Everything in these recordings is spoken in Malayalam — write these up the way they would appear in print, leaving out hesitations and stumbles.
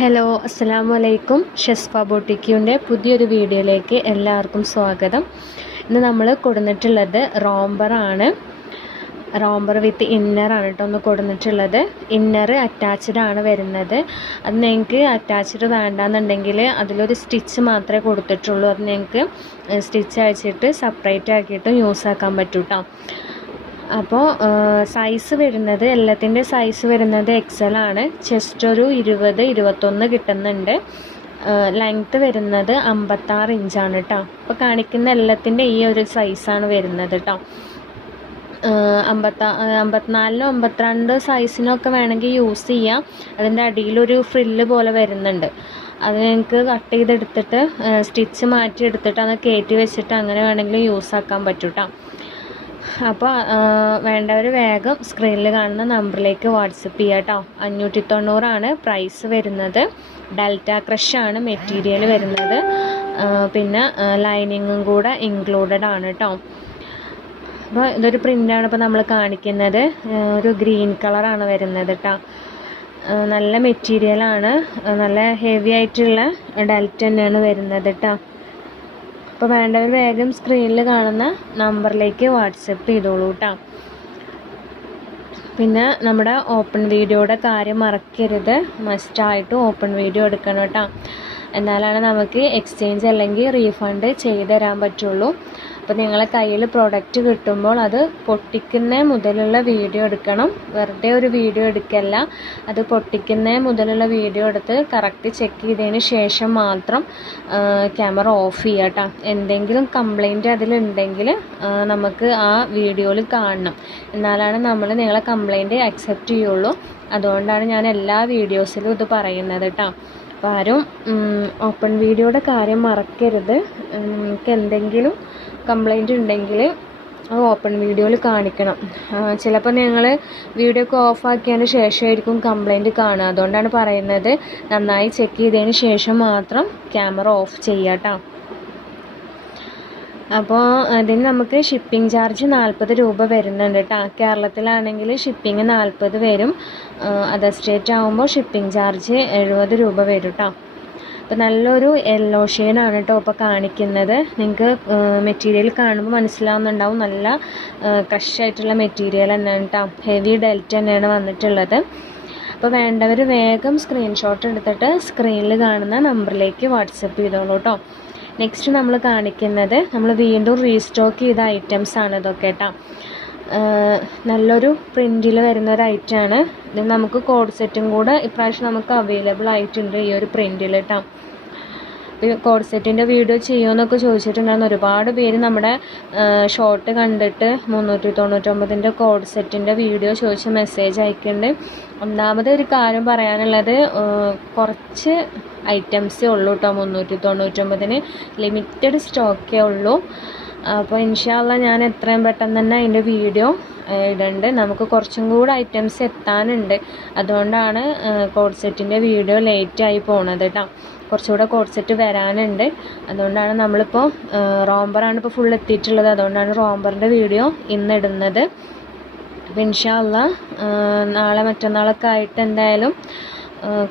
ഹലോ അസ്സലാമു അലൈക്കും. ഷെസ്ഫ ബൊട്ടിക്കിൻ്റെ പുതിയൊരു വീഡിയോയിലേക്ക് എല്ലാവർക്കും സ്വാഗതം. ഇന്ന് നമ്മൾ കൊടുന്നിട്ടുള്ളത് റോംബറാണ്. റോംബർ വിത്ത് ഇന്നറാണ് കേട്ടോ ഒന്ന് കൊടുന്നിട്ടുള്ളത്. ഇന്നർ അറ്റാച്ച്ഡ് ആണ് വരുന്നത്. അത് നിങ്ങൾക്ക് അറ്റാച്ച്ഡ് വേണ്ടാന്നുണ്ടെങ്കിൽ അതിലൊരു സ്റ്റിച്ച് മാത്രമേ കൊടുത്തിട്ടുള്ളൂ. അത് നിങ്ങൾക്ക് സ്റ്റിച്ച് അയച്ചിട്ട് സെപ്പറേറ്റ് ആക്കിയിട്ട് യൂസ് ആക്കാൻ പറ്റും കേട്ടോ. അപ്പോൾ സൈസ് വരുന്നത് എല്ലാത്തിൻ്റെ സൈസ് വരുന്നത് എക്സൽ ആണ്. ചെസ്റ്റ് ഒരു 20-21 കിട്ടുന്നുണ്ട്. ലെങ്ത്ത് വരുന്നത് 56 ഇഞ്ചാണ് കേട്ടോ. അപ്പോൾ കാണിക്കുന്ന എല്ലാത്തിൻ്റെ ഈ ഒരു സൈസാണ് വരുന്നത് കേട്ടോ. 54 52 സൈസിനൊക്കെ വേണമെങ്കിൽ യൂസ് ചെയ്യാം. അതിൻ്റെ അടിയിലൊരു ഫ്രില്ല് പോലെ വരുന്നുണ്ട്. അത് നിങ്ങൾക്ക് കട്ട് ചെയ്തെടുത്തിട്ട് സ്റ്റിച്ച് മാറ്റി എടുത്തിട്ട് അത് കയറ്റി വെച്ചിട്ട് അങ്ങനെ വേണമെങ്കിൽ യൂസ് ആക്കാൻ പറ്റും കേട്ടോ. അപ്പോൾ വേണ്ടവർ വേഗം സ്ക്രീനിൽ കാണുന്ന നമ്പറിലേക്ക് വാട്സപ്പ് ചെയ്യുക കേട്ടോ. 590 പ്രൈസ് വരുന്നത്. ഡെൽറ്റ ക്രഷാണ് മെറ്റീരിയൽ വരുന്നത്. പിന്നെ ലൈനിങ്ങും കൂടെ ഇൻക്ലൂഡഡ് ആണ് കേട്ടോ. അപ്പോൾ ഇതൊരു പ്രിൻ്റാണ് ഇപ്പോൾ നമ്മൾ കാണിക്കുന്നത്. ഒരു ഗ്രീൻ കളറാണ് വരുന്നത് കേട്ടോ. നല്ല മെറ്റീരിയലാണ്. നല്ല ഹെവി ആയിട്ടുള്ള ഡെൽറ്റ തന്നെയാണ് വരുന്നത് കേട്ടോ. അപ്പോൾ വേണ്ടവർ വേഗം സ്ക്രീനിൽ കാണുന്ന നമ്പറിലേക്ക് വാട്സപ്പ് ചെയ്തോളൂ കേട്ടോ. പിന്നെ നമ്മുടെ ഓപ്പൺ വീഡിയോയുടെ കാര്യം മറക്കരുത്. മസ്റ്റായിട്ട് ഓപ്പൺ വീഡിയോ എടുക്കണം കേട്ടോ. എന്നാലാണ് നമുക്ക് എക്സ്ചേഞ്ച് അല്ലെങ്കിൽ റീഫണ്ട് ചെയ്ത് തരാൻ പറ്റുള്ളൂ. അപ്പോൾ നിങ്ങളെ കയ്യിൽ പ്രൊഡക്റ്റ് കിട്ടുമ്പോൾ അത് പൊട്ടിക്കുന്ന മുതലുള്ള വീഡിയോ എടുക്കണം. വെറുതെ ഒരു വീഡിയോ എടുക്കല്ല. അത് പൊട്ടിക്കുന്ന മുതലുള്ള വീഡിയോ എടുത്ത് കറക്റ്റ് ചെക്ക് ചെയ്തതിന് ശേഷം മാത്രം ക്യാമറ ഓഫ് ചെയ്യുക കേട്ടോ. എന്തെങ്കിലും കംപ്ലൈൻറ്റ് അതിലുണ്ടെങ്കിൽ നമുക്ക് ആ വീഡിയോയിൽ കാണണം. എന്നാലാണ് നമ്മൾ നിങ്ങളെ കംപ്ലൈൻറ്റ് അക്സെപ്റ്റ് ചെയ്യുള്ളൂ. അതുകൊണ്ടാണ് ഞാൻ എല്ലാ വീഡിയോസിലും ഇത് പറയുന്നത് കേട്ടോ. അപ്പോൾ ആരും ഓപ്പൺ വീഡിയോയുടെ കാര്യം മറക്കരുത്. നിങ്ങൾക്ക് എന്തെങ്കിലും കംപ്ലൈൻറ്റ് ഉണ്ടെങ്കിൽ അത് ഓപ്പൺ വീഡിയോയിൽ കാണിക്കണം. ചിലപ്പോൾ നിങ്ങൾ വീഡിയോ ഒക്കെ ഓഫാക്കിയതിന് ശേഷമായിരിക്കും കംപ്ലൈൻറ്റ് കാണുക. അതുകൊണ്ടാണ് പറയുന്നത് നന്നായി ചെക്ക് ചെയ്തതിന് ശേഷം മാത്രം ക്യാമറ ഓഫ് ചെയ്യുക കേട്ടോ. അപ്പോൾ അതിന് നമുക്ക് ഷിപ്പിംഗ് ചാർജ് 40 രൂപ വരുന്നുണ്ട് കേട്ടോ. കേരളത്തിലാണെങ്കിൽ ഷിപ്പിംഗ് 40 വരും. അതർ സ്റ്റേറ്റ് ആകുമ്പോൾ ഷിപ്പിംഗ് ചാർജ് 70 രൂപ വരും കേട്ടോ. അപ്പോൾ നല്ലൊരു യെല്ലോ ഷെയ്ഡാണ് കേട്ടോ ഇപ്പോൾ കാണിക്കുന്നത്. നിങ്ങൾക്ക് മെറ്റീരിയൽ കാണുമ്പോൾ മനസ്സിലാവുന്നുണ്ടാവും. നല്ല ക്രഷായിട്ടുള്ള മെറ്റീരിയൽ തന്നെയാണ് കേട്ടോ. ഹെവി ഡെൽറ്റ തന്നെയാണ് വന്നിട്ടുള്ളത്. അപ്പോൾ വേണ്ടവർ വേഗം സ്ക്രീൻഷോട്ട് എടുത്തിട്ട് സ്ക്രീനിൽ കാണുന്ന നമ്പറിലേക്ക് വാട്സപ്പ് ചെയ്തോളൂ കേട്ടോ. നെക്സ്റ്റ് നമ്മൾ കാണിക്കുന്നത് നമ്മൾ വീണ്ടും റീസ്റ്റോക്ക് ചെയ്ത ഐറ്റംസ് ആണ് ഇതൊക്കെ കേട്ടോ. നല്ലൊരു പ്രിൻറ്റിൽ വരുന്ന ഒരു ഐറ്റമാണ് ഇത്. നമുക്ക് കോഡ് സെറ്റും കൂടെ ഇപ്രാവശ്യം നമുക്ക് അവൈലബിൾ ആയിട്ടുണ്ട് ഈ ഒരു പ്രിൻറ്റിൽ കേട്ടോ. കോഡ് സെറ്റിൻ്റെ വീഡിയോ ചെയ്യുമെന്നൊക്കെ ചോദിച്ചിട്ടുണ്ടായിരുന്നു ഒരുപാട് പേര്. നമ്മുടെ ഷോർട്ട് കണ്ടിട്ട് 399 കോഡ് സെറ്റിൻ്റെ വീഡിയോ ചോദിച്ച് മെസ്സേജ് അയക്കുന്നുണ്ട്. ഒന്നാമത് ഒരു കാര്യം പറയാനുള്ളത്, കുറച്ച് ഐറ്റംസേ ഉള്ളൂ കേട്ടോ. 399 ലിമിറ്റഡ് സ്റ്റോക്കേ ഉള്ളൂ. അപ്പോൾ ഇൻഷാ അല്ലാഹ് ഞാൻ എത്രയും പെട്ടെന്ന് തന്നെ അതിൻ്റെ വീഡിയോ ഇടുന്നുണ്ട്. നമുക്ക് കുറച്ചും കൂടെ ഐറ്റംസ് എത്താനുണ്ട്. അതുകൊണ്ടാണ് കോഡ് സെറ്റിൻ്റെ വീഡിയോ ലേറ്റായി പോണത് കേട്ടോ. കുറച്ചുകൂടെ കോഡ് സെറ്റ് വരാനുണ്ട്. അതുകൊണ്ടാണ് നമ്മളിപ്പോൾ റോംബറാണ് ഇപ്പോൾ ഫുൾ എത്തിയിട്ടുള്ളത്. അതുകൊണ്ടാണ് റോംബറിൻ്റെ വീഡിയോ ഇന്ന് ഇടുന്നത്. അപ്പോൾ ഇൻഷാ അല്ലാഹ് നാളെ മറ്റന്നാളൊക്കെ ആയിട്ട് എന്തായാലും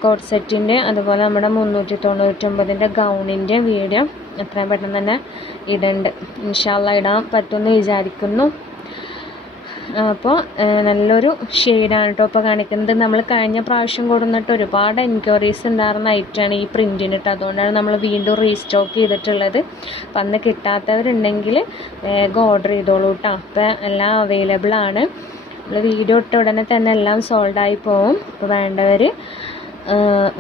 കോഡ് സെറ്റിൻ്റെ അതുപോലെ നമ്മുടെ 399 ഗൗണിൻ്റെ വീഡിയോ എത്രയും പെട്ടെന്ന് തന്നെ ഇടുന്നുണ്ട്. ഇൻഷാ അല്ലാഹ് ഇടാൻ പറ്റുമെന്ന് വിചാരിക്കുന്നു. അപ്പോൾ നല്ലൊരു ഷെയ്ഡാണ് കേട്ടോ ഇപ്പോൾ കാണിക്കുന്നത്. നമ്മൾ കഴിഞ്ഞ പ്രാവശ്യം കൊടുന്നിട്ട് ഒരുപാട് എൻക്വയറീസ് ഉണ്ടായിരുന്ന ഐറ്റമാണ് ഈ പ്രിൻറ്റിന് കേട്ടോ. അതുകൊണ്ടാണ് നമ്മൾ വീണ്ടും റീസ്റ്റോക്ക് ചെയ്തിട്ടുള്ളത്. അപ്പം അന്ന് കിട്ടാത്തവരുണ്ടെങ്കിൽ വേഗം ഓർഡർ ചെയ്തോളൂ കേട്ടോ. അപ്പോൾ എല്ലാം അവൈലബിൾ ആണ്. നമ്മൾ വീഡിയോ ഇട്ട ഉടനെ തന്നെ എല്ലാം സോൾഡായി പോവും. അപ്പോൾ വേണ്ടവർ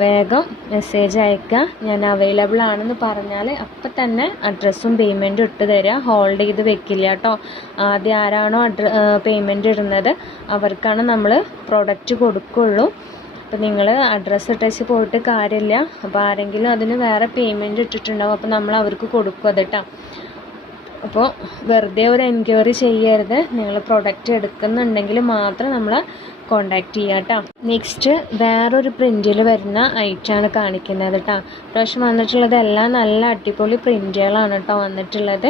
വേഗം മെസ്സേജ് അയക്കുക. ഞാൻ അവൈലബിൾ ആണെന്ന് പറഞ്ഞാൽ അപ്പം തന്നെ അഡ്രസ്സും പേയ്മെൻറ്റും ഇട്ട് തരിക. ഹോൾഡ് ചെയ്ത് വെക്കില്ല കേട്ടോ. ആദ്യം ആരാണോ പേയ്മെൻറ്റ് ഇടുന്നത് അവർക്കാണ് നമ്മൾ പ്രോഡക്റ്റ് കൊടുക്കുള്ളൂ. അപ്പോൾ നിങ്ങൾ അഡ്രസ്സ് ഇട്ടേച്ച് പോയിട്ട് കാര്യമില്ല. അപ്പോൾ ആരെങ്കിലും അതിന് വേറെ പേയ്മെൻറ്റ് ഇട്ടിട്ടുണ്ടാവും. അപ്പോൾ നമ്മൾ അവർക്ക് കൊടുക്കും അത് കേട്ടോ. അപ്പോൾ വെറുതെ ഒരു എൻക്വയറി ചെയ്യരുത്. നിങ്ങൾ പ്രൊഡക്റ്റ് എടുക്കുന്നുണ്ടെങ്കിൽ മാത്രം നമ്മളെ കോണ്ടാക്ട് ചെയ്യുക കേട്ടോ. നെക്സ്റ്റ് വേറൊരു പ്രിൻറ്റിൽ വരുന്ന ഐറ്റമാണ് കാണിക്കുന്നത് കേട്ടോ. പ്രാവശ്യം വന്നിട്ടുള്ളത് എല്ലാം നല്ല അടിപൊളി പ്രിൻറ്റുകളാണ് കേട്ടോ വന്നിട്ടുള്ളത്.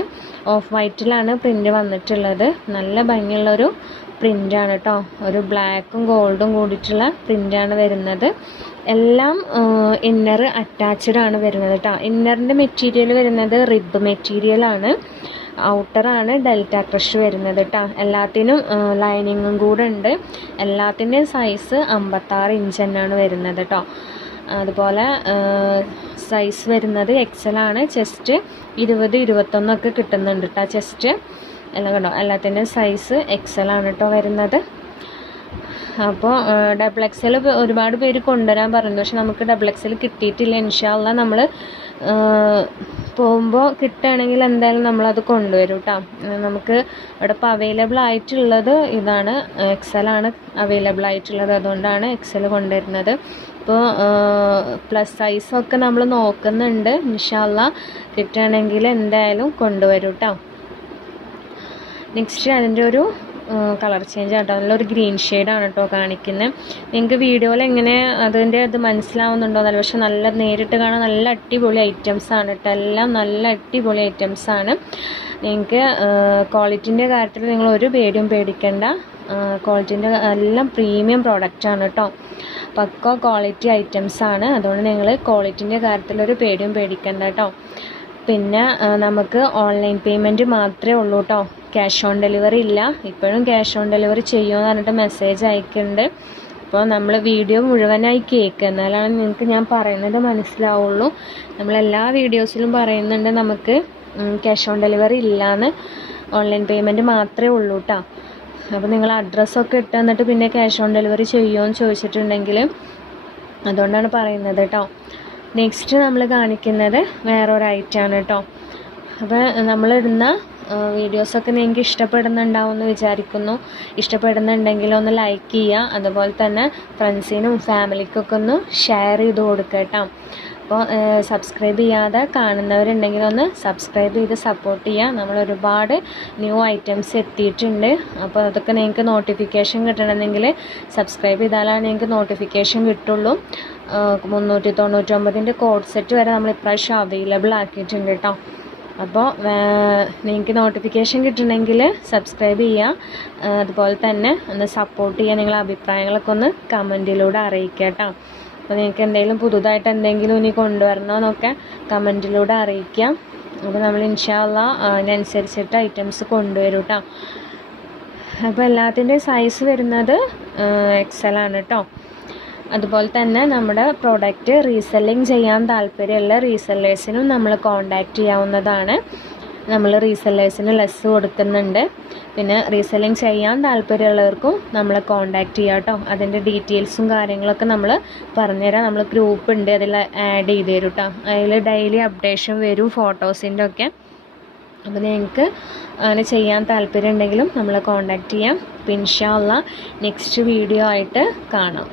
ഓഫ് വൈറ്റിലാണ് പ്രിൻറ്റ് വന്നിട്ടുള്ളത്. നല്ല ഭംഗിയുള്ളൊരു പ്രിൻ്റാണ് കേട്ടോ. ഒരു ബ്ലാക്കും ഗോൾഡും കൂടിയിട്ടുള്ള പ്രിൻ്റാണ് വരുന്നത്. എല്ലാം ഇന്നർ അറ്റാച്ച്ഡ് ആണ് വരുന്നത് കേട്ടോ. ഇന്നറിൻ്റെ മെറ്റീരിയൽ വരുന്നത് റിബ് മെറ്റീരിയലാണ്. ഔട്ടറാണ് ഡെൽറ്റ ക്രഷ് വരുന്നത് കേട്ടോ. എല്ലാത്തിനും ലൈനിങ്ങും കൂടെ ഉണ്ട്. എല്ലാത്തിൻ്റെയും സൈസ് 56 ഇഞ്ച് തന്നെയാണ് വരുന്നത് കേട്ടോ. അതുപോലെ സൈസ് വരുന്നത് എക്സലാണ്. ചെസ്റ്റ് 20, 21 കിട്ടുന്നുണ്ട് കേട്ടോ. ചെസ്റ്റ് എല്ലാം കണ്ടോ, എല്ലാത്തിൻ്റെയും സൈസ് എക്സലാണ് കേട്ടോ വരുന്നത്. അപ്പോൾ ഡബിൾ എക്സൽ ഒരുപാട് പേര് കൊണ്ടുവരാൻ പറഞ്ഞു, പക്ഷെ നമുക്ക് ഡബിൾ എക്സൽ കിട്ടിയിട്ടില്ല. ഇൻഷാ അള്ളാ നമ്മൾ പോകുമ്പോൾ കിട്ടുകയാണെങ്കിൽ എന്തായാലും നമ്മളത് കൊണ്ടുവരും കേട്ടോ. നമുക്ക് ഇവിടെ ഇപ്പോൾ അവൈലബിൾ ആയിട്ടുള്ളത് ഇതാണ്, എക്സലാണ് അവൈലബിൾ ആയിട്ടുള്ളത്. അതുകൊണ്ടാണ് എക്സൽ കൊണ്ടുവരുന്നത്. ഇപ്പോൾ പ്ലസ് സൈസൊക്കെ നമ്മൾ നോക്കുന്നുണ്ട്. ഇൻഷാ അള്ളാ കിട്ടുകയാണെങ്കിൽ എന്തായാലും കൊണ്ടുവരും കേട്ടോ. നെക്സ്റ്റ് അതിൻ്റെ ഒരു കളർ ചേഞ്ച് ആട്ടോ. നല്ലൊരു ഗ്രീൻ ഷെയ്ഡാണ് കേട്ടോ കാണിക്കുന്നത്. നിങ്ങൾക്ക് വീഡിയോയിൽ എങ്ങനെ അതിൻ്റെ ഇത് മനസ്സിലാവുന്നുണ്ടോ എന്നല്ല, പക്ഷെ നല്ല നേരിട്ട് കാണാൻ നല്ല അടിപൊളി ഐറ്റംസാണ് കേട്ടോ. എല്ലാം നല്ല അടിപൊളി ഐറ്റംസാണ്. നിങ്ങൾക്ക് ക്വാളിറ്റീൻ്റെ കാര്യത്തിൽ നിങ്ങൾ ഒരു പേടിയും പേടിക്കേണ്ട. ക്വാളിറ്റീൻ്റെ എല്ലാം പ്രീമിയം പ്രോഡക്റ്റാണ് കേട്ടോ. പക്ക ക്വാളിറ്റി ഐറ്റംസാണ്. അതുകൊണ്ട് നിങ്ങൾ ക്വാളിറ്റീൻ്റെ കാര്യത്തിലൊരു പേടിയും പേടിക്കേണ്ട കേട്ടോ. പിന്നെ നമുക്ക് ഓൺലൈൻ പേയ്മെൻറ്റ് മാത്രമേ ഉള്ളൂ കേട്ടോ. ക്യാഷ് ഓൺ ഡെലിവറി ഇല്ല. ഇപ്പോഴും ക്യാഷ് ഓൺ ഡെലിവറി ചെയ്യുമെന്ന് പറഞ്ഞിട്ട് മെസ്സേജ് അയക്കുന്നുണ്ട്. അപ്പോൾ നമ്മൾ വീഡിയോ മുഴുവനായി കേൾക്കുക, എന്നാലാണ് നിങ്ങൾക്ക് ഞാൻ പറയുന്നത് മനസ്സിലാവുള്ളൂ. നമ്മളെല്ലാ വീഡിയോസിലും പറയുന്നുണ്ട് നമുക്ക് ക്യാഷ് ഓൺ ഡെലിവറി ഇല്ലയെന്ന്, ഓൺലൈൻ പേയ്മെൻറ്റ് മാത്രമേ ഉള്ളൂ കേട്ടോ. അപ്പോൾ നിങ്ങൾ അഡ്രസ്സൊക്കെ ഇട്ട് തന്നിട്ട് പിന്നെ ക്യാഷ് ഓൺ ഡെലിവറി ചെയ്യുമോ എന്ന് ചോദിച്ചിട്ടുണ്ടെങ്കിൽ അതുകൊണ്ടാണ് പറയുന്നത് കേട്ടോ. നെക്സ്റ്റ് നമ്മൾ കാണിക്കുന്നത് വേറൊരു ഐറ്റമാണ് കേട്ടോ. അപ്പോൾ നമ്മളിടുന്ന വീഡിയോസൊക്കെ നിങ്ങൾക്ക് ഇഷ്ടപ്പെടുന്നുണ്ടാവുമെന്ന് വിചാരിക്കുന്നു. ഇഷ്ടപ്പെടുന്നുണ്ടെങ്കിൽ ഒന്ന് ലൈക്ക് ചെയ്യുക. അതുപോലെ തന്നെ ഫ്രണ്ട്സിനും ഫാമിലിക്കൊക്കെ ഒന്ന് ഷെയർ ചെയ്ത് കൊടുക്കുക കേട്ടോ. അപ്പോൾ സബ്സ്ക്രൈബ് ചെയ്യാതെ കാണുന്നവരുണ്ടെങ്കിൽ ഒന്ന് സബ്സ്ക്രൈബ് ചെയ്ത് സപ്പോർട്ട് ചെയ്യുക. നമ്മൾ ഒരുപാട് ന്യൂ ഐറ്റംസ് എത്തിയിട്ടുണ്ട്. അപ്പോൾ അതൊക്കെ നിങ്ങൾക്ക് നോട്ടിഫിക്കേഷൻ കിട്ടണമെങ്കിൽ സബ്സ്ക്രൈബ് ചെയ്താലാണ് നിങ്ങൾക്ക് നോട്ടിഫിക്കേഷൻ കിട്ടുള്ളൂ. 399 കോഡ് സെറ്റ് വരെ നമ്മൾ ഇപ്രാവശ്യം അവൈലബിൾ ആക്കിയിട്ടുണ്ട് കേട്ടോ. അപ്പോൾ നിങ്ങൾക്ക് നോട്ടിഫിക്കേഷൻ കിട്ടണമെങ്കിൽ സബ്സ്ക്രൈബ് ചെയ്യുക. അതുപോലെ തന്നെ ഒന്ന് സപ്പോർട്ട് ചെയ്യുക. നിങ്ങളുടെ അഭിപ്രായങ്ങളൊക്കെ ഒന്ന് കമൻറ്റിലൂടെ അറിയിക്കുക കേട്ടോ. അപ്പോൾ നിങ്ങൾക്ക് എന്തെങ്കിലും പുതുതായിട്ട് എന്തെങ്കിലും ഇനി കൊണ്ടുവരണമെന്നൊക്കെ കമൻറ്റിലൂടെ അറിയിക്കാം. അപ്പോൾ നമ്മൾ ഇൻഷാ അള്ളാ അതിനനുസരിച്ചിട്ട് ഐറ്റംസ് കൊണ്ടുവരും കേട്ടോ. അപ്പോൾ എല്ലാത്തിൻ്റെയും സൈസ് വരുന്നത് എക്സലാണ് കേട്ടോ. അതുപോലെ തന്നെ നമ്മുടെ പ്രോഡക്റ്റ് റീസെല്ലിങ് ചെയ്യാൻ താല്പര്യമുള്ള റീസെല്ലേഴ്സിനും നമ്മൾ കോൺടാക്റ്റ് ചെയ്യാവുന്നതാണ്. നമ്മൾ റീസെല്ലേഴ്സിന് ലെസ് കൊടുക്കുന്നുണ്ട്. പിന്നെ റീസെല്ലിങ് ചെയ്യാൻ താല്പര്യമുള്ളവർക്കും നമ്മളെ കോൺടാക്റ്റ് ചെയ്യാം കേട്ടോ. അതിൻ്റെ ഡീറ്റെയിൽസും കാര്യങ്ങളൊക്കെ നമ്മൾ പറഞ്ഞുതരാം. നമ്മൾ ഗ്രൂപ്പ് ഉണ്ട്, അതിൽ ആഡ് ചെയ്ത് തരും കേട്ടോ. അതിൽ ഡെയിലി അപ്ഡേഷൻ വരും ഫോട്ടോസിൻ്റെ ഒക്കെ. അപ്പോൾ നിങ്ങൾക്ക് അങ്ങനെ ചെയ്യാൻ താല്പര്യം ഉണ്ടെങ്കിലും നമ്മളെ കോൺടാക്റ്റ് ചെയ്യാം. അപ്പോൾ ഇൻഷാ അള്ളാ നെക്സ്റ്റ് വീഡിയോ ആയിട്ട് കാണാം.